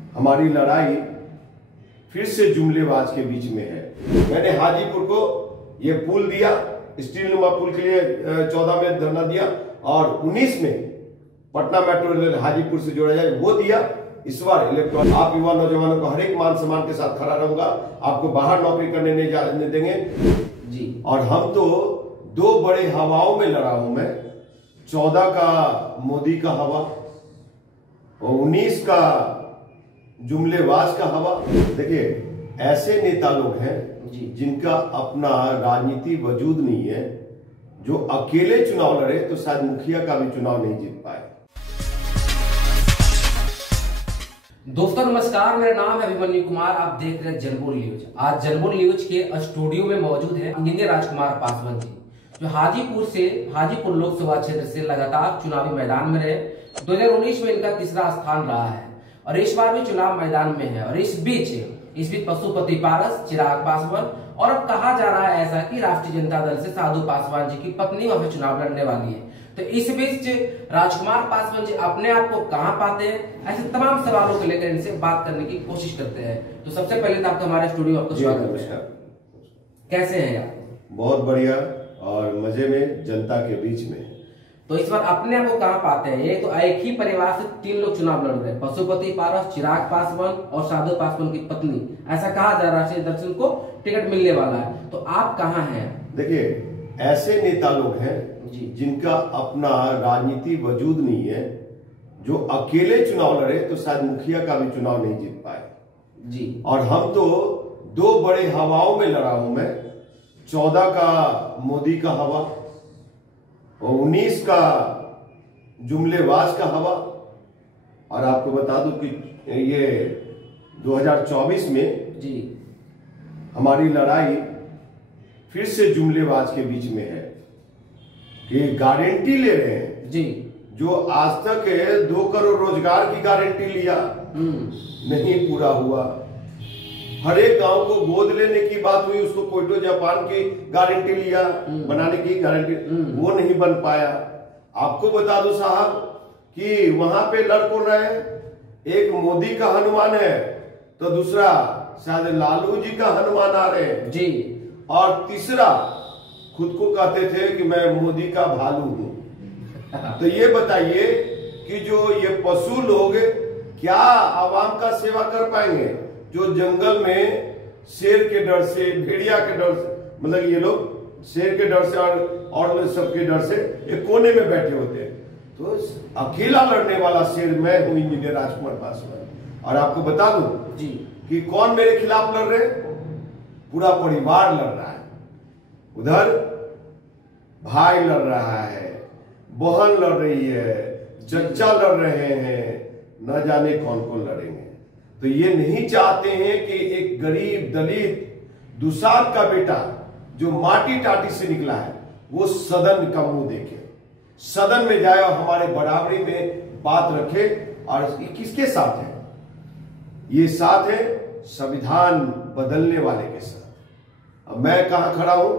हमारी लड़ाई फिर से जुमलेबाज के बीच में है। मैंने हाजीपुर को ये पुल दिया, स्टील नुमा पुल के लिए 14 में धरना दिया और 19 में पटना मेट्रो रेल हाजीपुर से जोड़ा जाए वो दिया। इस बार इलेक्ट्रॉन आप युवा नौजवानों को हर एक मान सम्मान के साथ खड़ा रहूंगा, आपको बाहर नौकरी करने नहीं जाने देंगे जी। और हम तो दो बड़े हवाओं में लड़ा हूं मैं, 14 का मोदी का हवा और 19 का जुमलेबाज का हवा। देखिए ऐसे नेता लोग हैं जिनका अपना राजनीति वजूद नहीं है, जो अकेले चुनाव लड़े तो शायद मुखिया का भी चुनाव नहीं जीत पाए। दोस्तों नमस्कार, मेरा नाम है अभिमन्यु कुमार, आप देख रहे हैं जनबोल न्यूज। आज जनबोल न्यूज के स्टूडियो में मौजूद है इंजीनियर राजकुमार पासवान जी, जो हाजीपुर लोकसभा क्षेत्र से लगातार चुनावी मैदान में रहे। 2019 में इनका तीसरा स्थान रहा है और इस बार भी चुनाव मैदान में है। और इस बीच पशुपति पारस, चिराग पासवान और अब कहा जा रहा है ऐसा कि राष्ट्रीय जनता दल से साधु पासवान जी की पत्नी वहां चुनाव लड़ने वाली है। तो इस बीच राजकुमार पासवान जी अपने आप को कहां पाते हैं, ऐसे तमाम सवालों को लेकर इनसे बात करने की कोशिश करते हैं। तो सबसे पहले तो आपका हमारे स्टूडियो आपको स्वागत है। कैसे हैं आप? बहुत बढ़िया और मजे में, जनता के बीच में। तो इस बार अपने आप को कहां पाते हैं? ये तो एक ही परिवार से 3 लोग चुनाव लड़ रहे हैं, पशुपति पारस, चिराग पासवान और साधु पासवान की पत्नी। ऐसा कहा जा रहा है दर्शन को टिकट मिलने वाला है, तो आप कहां हैं? देखिए ऐसे नेता लोग हैं जिनका अपना राजनीति वजूद नहीं है, जो अकेले चुनाव लड़े तो शायद मुखिया का भी चुनाव नहीं जीत पाए जी। और हम तो दो बड़े हवाओं में लड़ा हूं मैं, 14 का मोदी का हवा और 19 का जुमलेबाज का हवा। और आपको बता दूं कि ये 2024 में जी हमारी लड़ाई फिर से जुमलेबाज के बीच में है कि गारंटी ले रहे हैं जी, जो आज तक 2 करोड़ रोजगार की गारंटी लिया नहीं पूरा हुआ। हर एक गांव को गोद लेने की बात हुई, उसको कोयटो जापान की गारंटी लिया, बनाने की गारंटी, वो नहीं बन पाया। आपको बता दो साहब कि वहां पे लड़ कौन रहे, एक मोदी का हनुमान है तो दूसरा शायद लालू जी का हनुमान आ रहे हैं जी, और तीसरा खुद को कहते थे कि मैं मोदी का भालू हूं। तो ये बताइए कि जो ये पशु लोग क्या आवाम का सेवा कर पाएंगे, जो जंगल में शेर के डर से, भेड़िया के डर से, मतलब ये लोग शेर के डर से और सबके डर से एक कोने में बैठे होते हैं। तो अकेला लड़ने वाला शेर मैं हूं, इंजीनियर राजकुमार पासवान। और आपको बता दूं जी कि कौन मेरे खिलाफ लड़ रहे, पूरा परिवार लड़ रहा है। उधर भाई लड़ रहा है, बहन लड़ रही है, चचा लड़ रहे हैं, न जाने कौन कौन लड़ेंगे। तो ये नहीं चाहते हैं कि एक गरीब दलित दुसाद का बेटा जो माटी टाटी से निकला है वो सदन का मुंह देखे, सदन में जाए और हमारे बराबरी में बात रखे। और किसके साथ है ये? साथ है संविधान बदलने वाले के साथ। अब मैं कहां खड़ा हूं?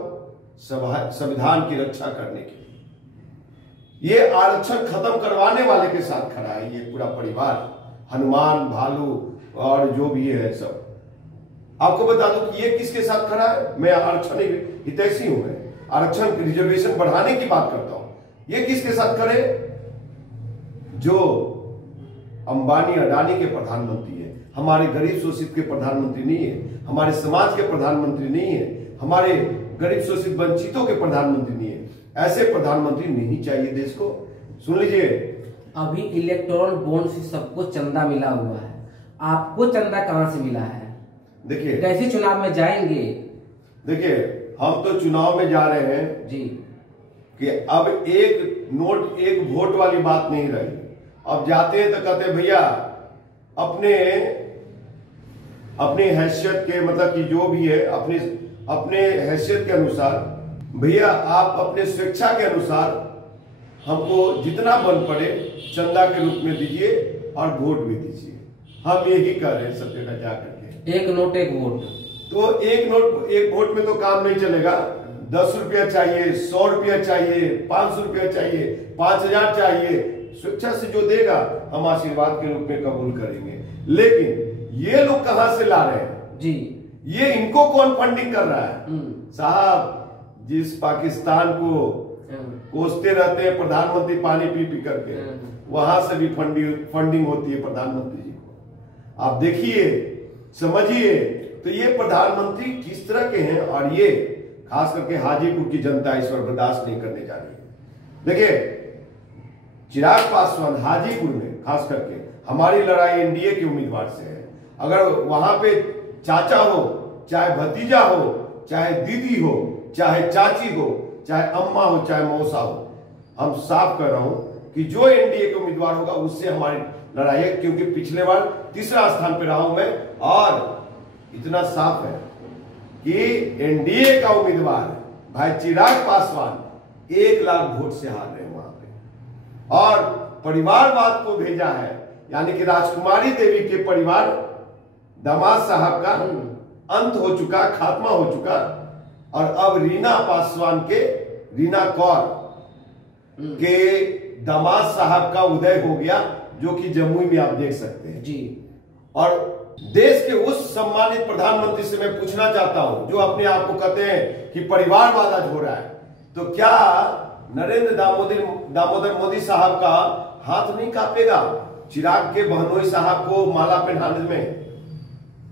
संविधान की रक्षा करने के लिए, ये आरक्षण खत्म करवाने वाले के साथ खड़ा है ये पूरा परिवार, हनुमान, भालू और जो भी है सब। आपको बता दूं कि ये किसके साथ खड़ा है? मैं आरक्षण हितैषी हूं, मैं आरक्षण रिजर्वेशन बढ़ाने की बात करता हूं। ये किसके साथ खड़े? जो अंबानी अडानी के प्रधानमंत्री है, हमारे गरीब शोषित के प्रधानमंत्री नहीं है, हमारे समाज के प्रधानमंत्री नहीं है, हमारे गरीब शोषित वंचितों के प्रधानमंत्री नहीं है। ऐसे प्रधानमंत्री नहीं चाहिए देश को। सुन लीजिए, अभी इलेक्टोरल बॉन्ड से सबको चंदा मिला हुआ है, आपको चंदा कहां से मिला है? देखिए कैसे चुनाव में जाएंगे? देखिए हम तो चुनाव में जा रहे हैं जी कि अब एक नोट एक वोट वाली बात नहीं रही। अब जाते हैं तो कहते हैं भैया अपने हैसियत के, मतलब कि जो भी है अपने हैसियत के अनुसार, भैया आप अपने स्वेच्छा के अनुसार हमको जितना बन पड़े चंदा के रूप में दीजिए और वोट भी दीजिए। हम यही कर रहे हैं सब जगह जाकर के। एक नोट एक वोट, तो एक नोट एक वोट में तो काम नहीं चलेगा। 10 रुपया चाहिए, 100 रुपया चाहिए, 500 रुपया चाहिए, 5000 चाहिए। स्वेच्छा से जो देगा हम आशीर्वाद के रूप में कबूल करेंगे। लेकिन ये लोग कहां से ला रहे हैं जी, ये इनको कौन फंडिंग कर रहा है? साहब, जिस पाकिस्तान को कोसते रहते हैं प्रधानमंत्री पानी पी पी करके, वहां से भी फंडिंग होती है प्रधानमंत्री जी को। आप देखिए, समझिए, तो ये प्रधानमंत्री किस तरह के हैं, और ये खास करके हाजीपुर की जनता इस पर बर्दाश्त नहीं करने जा रही है। देखिए, चिराग पासवान हाजीपुर में खास करके, हमारी लड़ाई एनडीए के उम्मीदवार से है। अगर वहां पे चाचा हो, चाहे भतीजा हो, चाहे दीदी हो, चाहे चाची हो, चाहे अम्मा हो, चाहे मौसा हो, हम साफ कर रहा हूं कि जो एनडीए के उम्मीदवार होगा उससे हमारी लड़ाई है, क्योंकि पिछले बार तीसरा स्थान पे रहा हूं मैं, और इतना साफ है कि एनडीए का उम्मीदवार भाई चिराग पासवान 1 लाख वोट से हार रहे हैं वहां पे, और परिवारवाद को भेजा है, यानी कि राजकुमारी देवी के परिवार दामाद साहब का अंत हो चुका, खात्मा हो चुका, और अब रीना पासवान के, रीना कौर के दामाद साहब का उदय हो गया, जो कि जमुई में आप देख सकते हैं जी। और देश के उस सम्मानित प्रधानमंत्री से मैं पूछना चाहता हूं, जो अपने आप को कहते हैं कि परिवारवाद आज हो रहा है, तो क्या नरेंद्र दामोदर मोदी साहब का हाथ नहीं कांपेगा चिराग के बहनोई साहब को माला पहनाने में?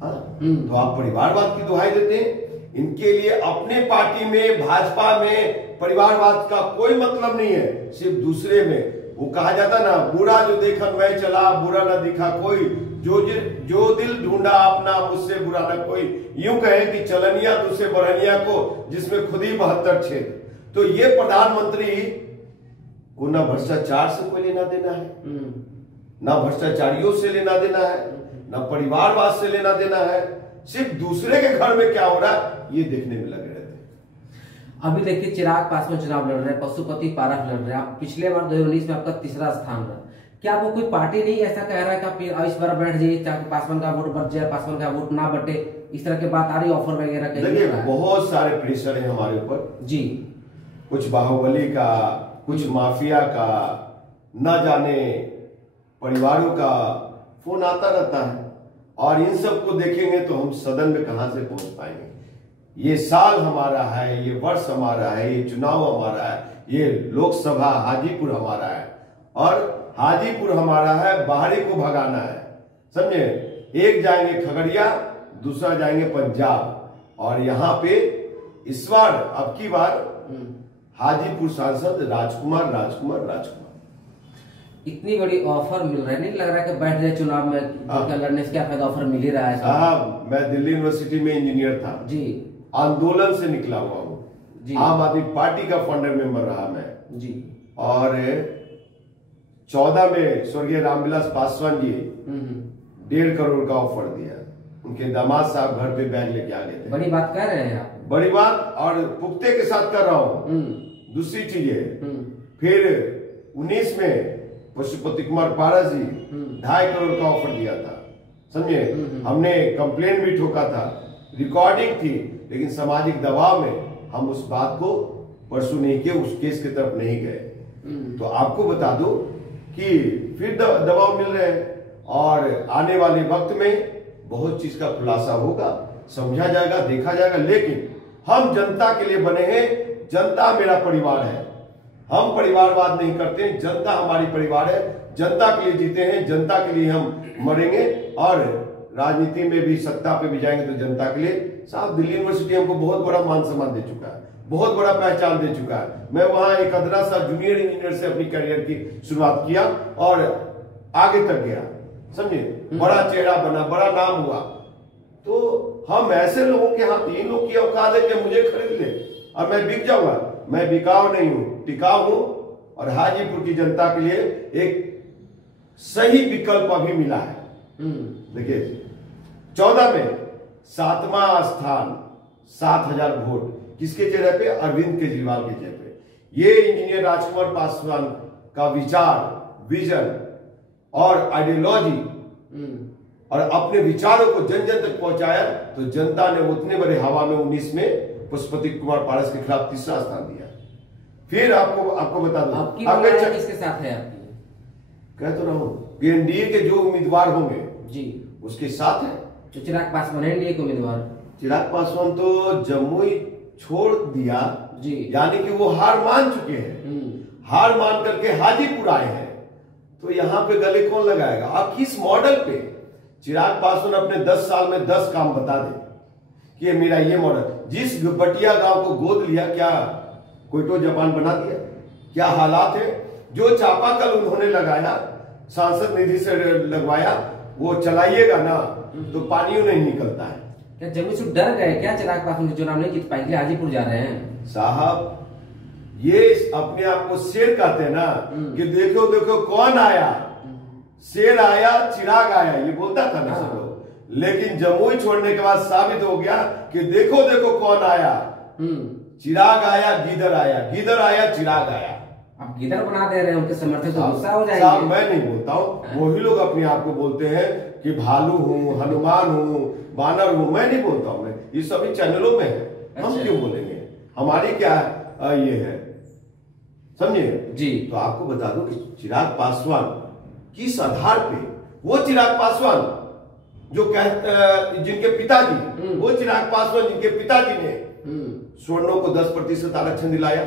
तो आप परिवारवाद की दुहाई देते हैं। इनके लिए अपने पार्टी में, भाजपा में परिवारवाद का कोई मतलब नहीं है, सिर्फ दूसरे में। वो कहा जाता ना, बुरा जो देखा मैं चला, बुरा ना दिखा कोई, जो दिल ढूंढा अपना, मुझसे बुरा ना कोई। यूं कहे कि चलनिया दूसरे बरनिया को, जिसमें खुद ही 72 छेद। तो ये प्रधानमंत्री को ना भ्रष्टाचार से कोई लेना देना है, ना भ्रष्टाचारियों से लेना देना है, ना परिवारवाद से लेना देना है, सिर्फ दूसरे के घर में क्या हो रहा है ये देखने में लगे रहते हैं। अभी देखिए, चिराग पासवान चुनाव लड़ रहे हैं, पशुपति पारख लड़ रहे हैं। आप पिछले बार 2019 में आपका तीसरा स्थान रहा, क्या आपको कोई पार्टी नहीं ऐसा कह रहा है कि आप इस बार बैठ जाइए, ताकि पासवान का वोट बच जाए, पासवान का वोट ना बटे, इस तरह की बात आ रही, ऑफर वगैरह? देखिए, बहुत सारे प्रेशर है हमारे ऊपर जी, कुछ बाहुबली का, कुछ माफिया का, न जाने परिवारों का फोन आता रहता है, और इन सब को देखेंगे तो हम सदन में कहां से पहुंच पाएंगे। ये साल हमारा है, ये वर्ष हमारा है, ये चुनाव हमारा है, ये लोकसभा हाजीपुर हमारा है, और हाजीपुर हमारा है, बाहरी को भगाना है, समझे? एक जाएंगे खगड़िया, दूसरा जाएंगे पंजाब, और यहाँ पे इस बार, अब की बार हाजीपुर सांसद राजकुमार राजकुमार राजकुमार। इतनी बड़ी ऑफर मिल रहा है, नहीं लग रहा है कि बैठ जाए चुनाव में क्या लड़ने से क्या फायदा? ऑफर मिल ही रहा है साहब। मैं दिल्ली यूनिवर्सिटी में इंजीनियर था जी, आंदोलन से निकला हुआ हूँ, आम आदमी पार्टी का फाउंडर मेंबर रहा मैं जी, और 14 में स्वर्गीय रामविलास पासवान जी 1.5 करोड़ का ऑफर दिया, उनके दामाद साहब घर पे बैग लेके आ गए थे। बड़ी बात कर रहे हैं आप? बड़ी बात, और पुख्ते के साथ कर रहा हूँ। दूसरी चीज है, फिर 19 में पशुपति कुमार पारस जी 2.5 करोड़ का ऑफर दिया था, समझे? हमने कंप्लेन भी ठोका था, रिकॉर्डिंग थी, लेकिन सामाजिक दबाव में हम उस बात को परसू नहीं किए, उस केस की तरफ नहीं गए। तो आपको बता दो कि फिर दबाव मिल रहे हैं, और आने वाले वक्त में बहुत चीज का खुलासा होगा, समझा जाएगा, देखा जाएगा। लेकिन हम जनता के लिए बने हैं, जनता मेरा परिवार है, हम परिवारवाद नहीं करते, जनता हमारी परिवार है, जनता के लिए जीते हैं, जनता के लिए हम मरेंगे, और राजनीति में भी, सत्ता पे भी जाएंगे तो जनता के लिए। साहब, दिल्ली यूनिवर्सिटी हमको बहुत बड़ा मान सम्मान दे चुका है, बहुत बड़ा पहचान दे चुका है। मैं वहां एक अदरा सा जूनियर इंजीनियर से अपनी करियर की शुरुआत किया और आगे तक गया, समझे? बड़ा चेहरा बना, बड़ा नाम हुआ। तो हम ऐसे लोगों के हाथ, इन लोग की औकात है कि मुझे खरीद ले और मैं बिक जाऊंगा। मैं बिकाऊ नहीं हूं, टिकाऊ हूं, और हाजीपुर की जनता के लिए एक सही विकल्प अभी मिला है। देखिए, 14 में 7वां स्थान, 7,000 वोट किसके चेहरे पे? अरविंद केजरीवाल के चेहरे पे। ये इंजीनियर राजकुमार पासवान का विचार, विजन और आइडियोलॉजी और अपने विचारों को जन जन तक पहुंचाया, तो जनता ने उतने बड़े हवा में 19 में पशुपति कुमार पारस के खिलाफ तीसरा स्थान दिया। फिर आपको बता दो, आपकी किसके साथ है? आपकी कह तो रहा हूं, एनडीए के जो उम्मीदवार होंगे जी उसके साथ है। तो चिराग पासवान है एनडीए के उम्मीदवार। चिराग पासवान तो जमुई छोड़ दिया जी, यानी कि वो हार मान चुके हैं। हार मान करके हाजीपुर आए हैं, तो यहाँ पे गले कौन लगाएगा? आप किस मॉडल पे? चिराग पासवान अपने 10 साल में 10 काम बता दे कि मेरा ये मॉडल, जिस बटिया गांव को गोद लिया, क्या कोयटो जापान बना दिया? क्या हालात है? जो चापाकल उन्होंने लगाया, सांसद निधि से लगवाया, वो चलाइएगा ना तो पानी नहीं निकलता है। क्या जमुई से डर गए क्या चिराग पासवान के चुनाव नहीं जीत पाएंगे, हाजीपुर जा रहे हैं? साहब ये अपने आप को शेर कहते हैं ना, कि देखो देखो कौन आया, शेर आया चिराग आया, ये बोलता था ना सब लोग। लेकिन जमुई छोड़ने के बाद साबित हो गया कि देखो देखो कौन आया, चिराग आया, गीदर आया, गीदर आया, चिराग आया। आप गीदर बना दे रहे हैं, उनके समर्थक तो गुस्सा हो जाएंगे। साहब मैं नहीं बोलता हूँ, वही लोग अपने आप को बोलते हैं कि भालू हूँ, हनुमान हूँ, बानर हूँ। मैं नहीं बोलता हूँ, मैं ये सभी चैनलों में है। हम क्यों बोलेंगे? हमारी क्या ये है, समझिए जी। तो आपको बता दूं कि चिराग पासवान किस आधार पे, वो चिराग पासवान जो कहते जिनके पिताजी, वो चिराग पासवान जिनके पिताजी ने स्वर्णों को 10% आरक्षण दिलाया,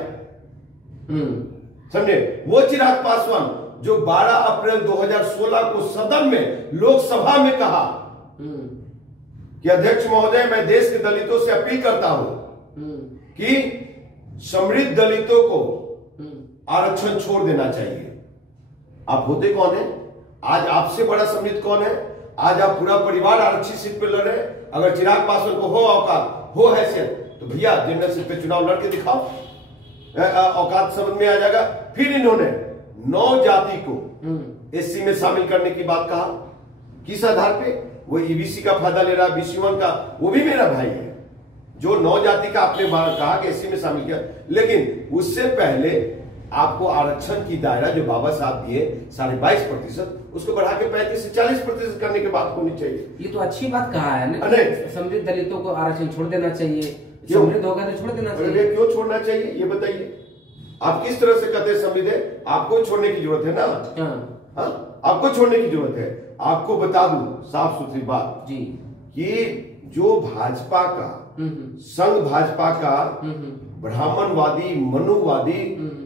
समझे? वो चिराग पासवान जो 12 अप्रैल 2016 को सदन में, लोकसभा में कहा कि अध्यक्ष महोदय, मैं देश के दलितों से अपील करता हूं कि समृद्ध दलितों को आरक्षण छोड़ देना चाहिए। आप होते कौन है? आज आपसे बड़ा समृद्ध कौन है? आज आप पूरा परिवार आरक्षित सीट पे लड़ रहे हैं। अगर चिराग पासवान को हो औकात, हो हैसियत, तो भैया जनरल सीट पे चुनाव लड़के दिखाओ, औकात समझ में आ जाएगा। फिर इन्होंने 9 जाति को एससी में शामिल करने की बात कहा, किस आधार पे? वो ईबीसी का फायदा ले रहा, BC1 का, वो भी मेरा भाई है जो 9 जाति का आपने कहा कि एससी में शामिल किया। लेकिन उससे पहले आपको आरक्षण की दायरा जो बाबा साहब दिए 22.5%, उसको बढ़ा के 35 से 40% करने की बात होनी चाहिए। ये तो अच्छी बात कहा है ना, समृद्ध दलितों को आरक्षण छोड़ देना चाहिए। समृद्ध होगा तो छोड़ देना चाहिए। क्यों छोड़ना चाहिए ये बताइए? आप किस तरह से कहते हैं समृद्ध है? आपको छोड़ने की जरूरत है ना। आपको छोड़ने की जरूरत है। आपको बता दूं साफ सुथरी बात जी, कि जो भाजपा का, संघ भाजपा का ब्राह्मणवादी, मनुवादी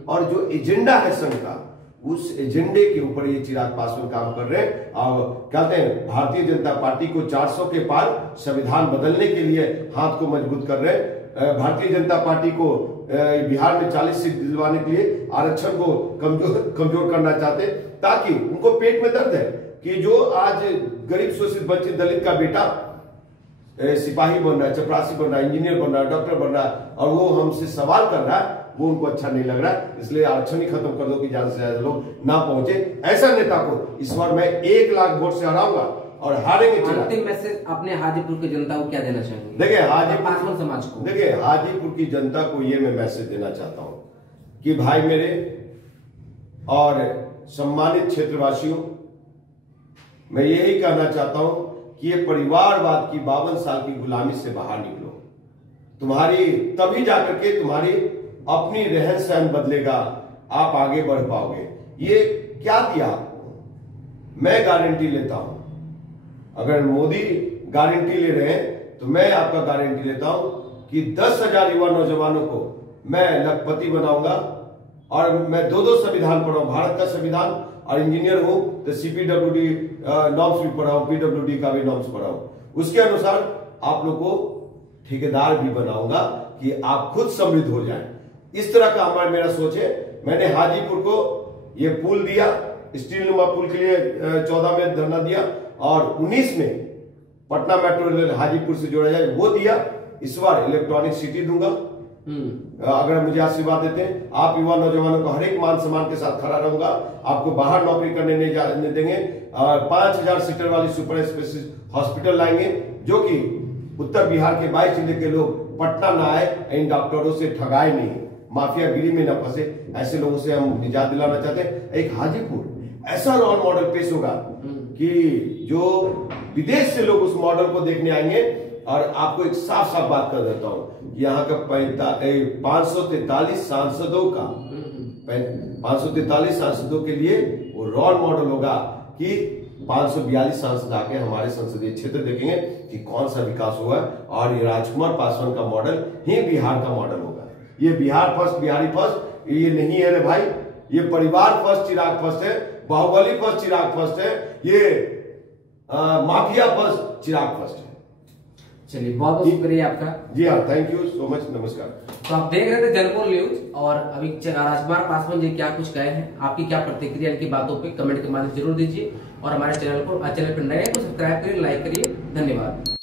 और जो एजेंडा है संघ का, उस एजेंडे के ऊपर ये चिराग पासवान काम कर रहे हैं। और कहते हैं भारतीय जनता पार्टी को 400 के पार संविधान बदलने के लिए हाथ को मजबूत कर रहे हैं। भारतीय जनता पार्टी को बिहार में 40 सीट दिलवाने के लिए आरक्षण को कमजोर करना चाहते, ताकि उनको पेट में दर्द है कि जो आज गरीब शोषित वंचित दलित का बेटा सिपाही बन रहा है, चपरासी बन रहा है, इंजीनियर बन रहा है, डॉक्टर बन रहा है, और वो हमसे सवाल कर रहा है, वो उनको अच्छा नहीं लग रहा है। इसलिए आरक्षण ही खत्म कर दो कि ज्यादा से ज्यादा लोग ना पहुंचे। ऐसा नेता को इस बार मैं 1 लाख वोट से हराऊंगा और हारेंगे। अंतिम मैसेज अपने हाजीपुर की जनता को क्या देना चाहेंगे? देखिए पासवान समाज को, देखिए हाजीपुर की जनता को ये मैं मैसेज देना चाहता हूं कि भाई मेरे और सम्मानित क्षेत्रवासियों, मैं यही कहना चाहता हूं कि ये परिवारवाद की 52 साल की गुलामी से बाहर निकलो। तुम्हारी तभी जाकर के तुम्हारी अपनी रहन सहन बदलेगा, आप आगे बढ़ पाओगे। ये क्या दिया आपको? मैं गारंटी लेता हूं, अगर मोदी गारंटी ले रहे हैं तो मैं आपका गारंटी लेता हूं कि 10,000 युवा नौजवानों को मैं लखपति बनाऊंगा। और मैं 2 संविधान पढ़ा हूं, भारत का संविधान, और इंजीनियर हूं तो CPWD नॉर्म्स भी पढ़ा हूं, PWD का भी नॉर्म्स पढ़ा हूं। उसके अनुसार आप लोग को ठेकेदार भी बनाऊंगा कि आप खुद समृद्ध हो जाएं। इस तरह का हमारा मेरा सोच है। मैंने हाजीपुर को ये पुल दिया, स्टील नुमा पुल के लिए 14 में धरना दिया, और 19 में पटना मेट्रो रेल हाजीपुर से जोड़ा जाए वो दिया। इस बार इलेक्ट्रॉनिक सिटी दूंगा अगर मुझे आशीर्वाद देते हैं। आप युवा नौजवानों को हर एक मान सम्मान के साथ खड़ा रहूंगा, आपको बाहर नौकरी करने नहीं जाने देंगे। 5000 सीटर वाली सुपर स्पेशलिस्ट हॉस्पिटल लाएंगे, जो कि उत्तर बिहार के 22 जिले के लोग पटना ना आए, इन डॉक्टरों से ठगाए नहीं, माफियागिरी में न फंसे। ऐसे लोगों से हम निजात दिलाना चाहते हैं। एक हाजीपुर ऐसा रोल मॉडल पेश होगा कि जो विदेश से लोग उस मॉडल को देखने आएंगे। और आपको एक साफ साफ बात कर देता हूं, यहाँ का 543 सांसदों का 543 सांसदों के लिए वो रोल मॉडल होगा कि 542 सांसद आके हमारे संसदीय क्षेत्र देखेंगे कि कौन सा विकास हुआ है, और ये राजकुमार पासवान का मॉडल ही बिहार का मॉडल होगा। ये बिहार फर्स्ट, बिहारी फर्स्ट ये नहीं है रे भाई, ये परिवार फर्स्ट चिराग फर्स्ट है, बाहुबली फर्स्ट चिराग फर्स्ट है, ये माफिया फर्स्ट चिराग फर्स्ट है। चलिए बहुत बहुत शुक्रिया आपका। जी हाँ, थैंक यू सो मच, नमस्कार। तो आप देख रहे थे जनपद न्यूज, और अभी राजकुमार पासवान जी क्या कुछ कहे हैं, आपकी क्या प्रतिक्रिया इनकी बातों पे कमेंट के माध्यम से जरूर दीजिए, और हमारे चैनल पर नए को सब्सक्राइब करिए, लाइक करिए। धन्यवाद।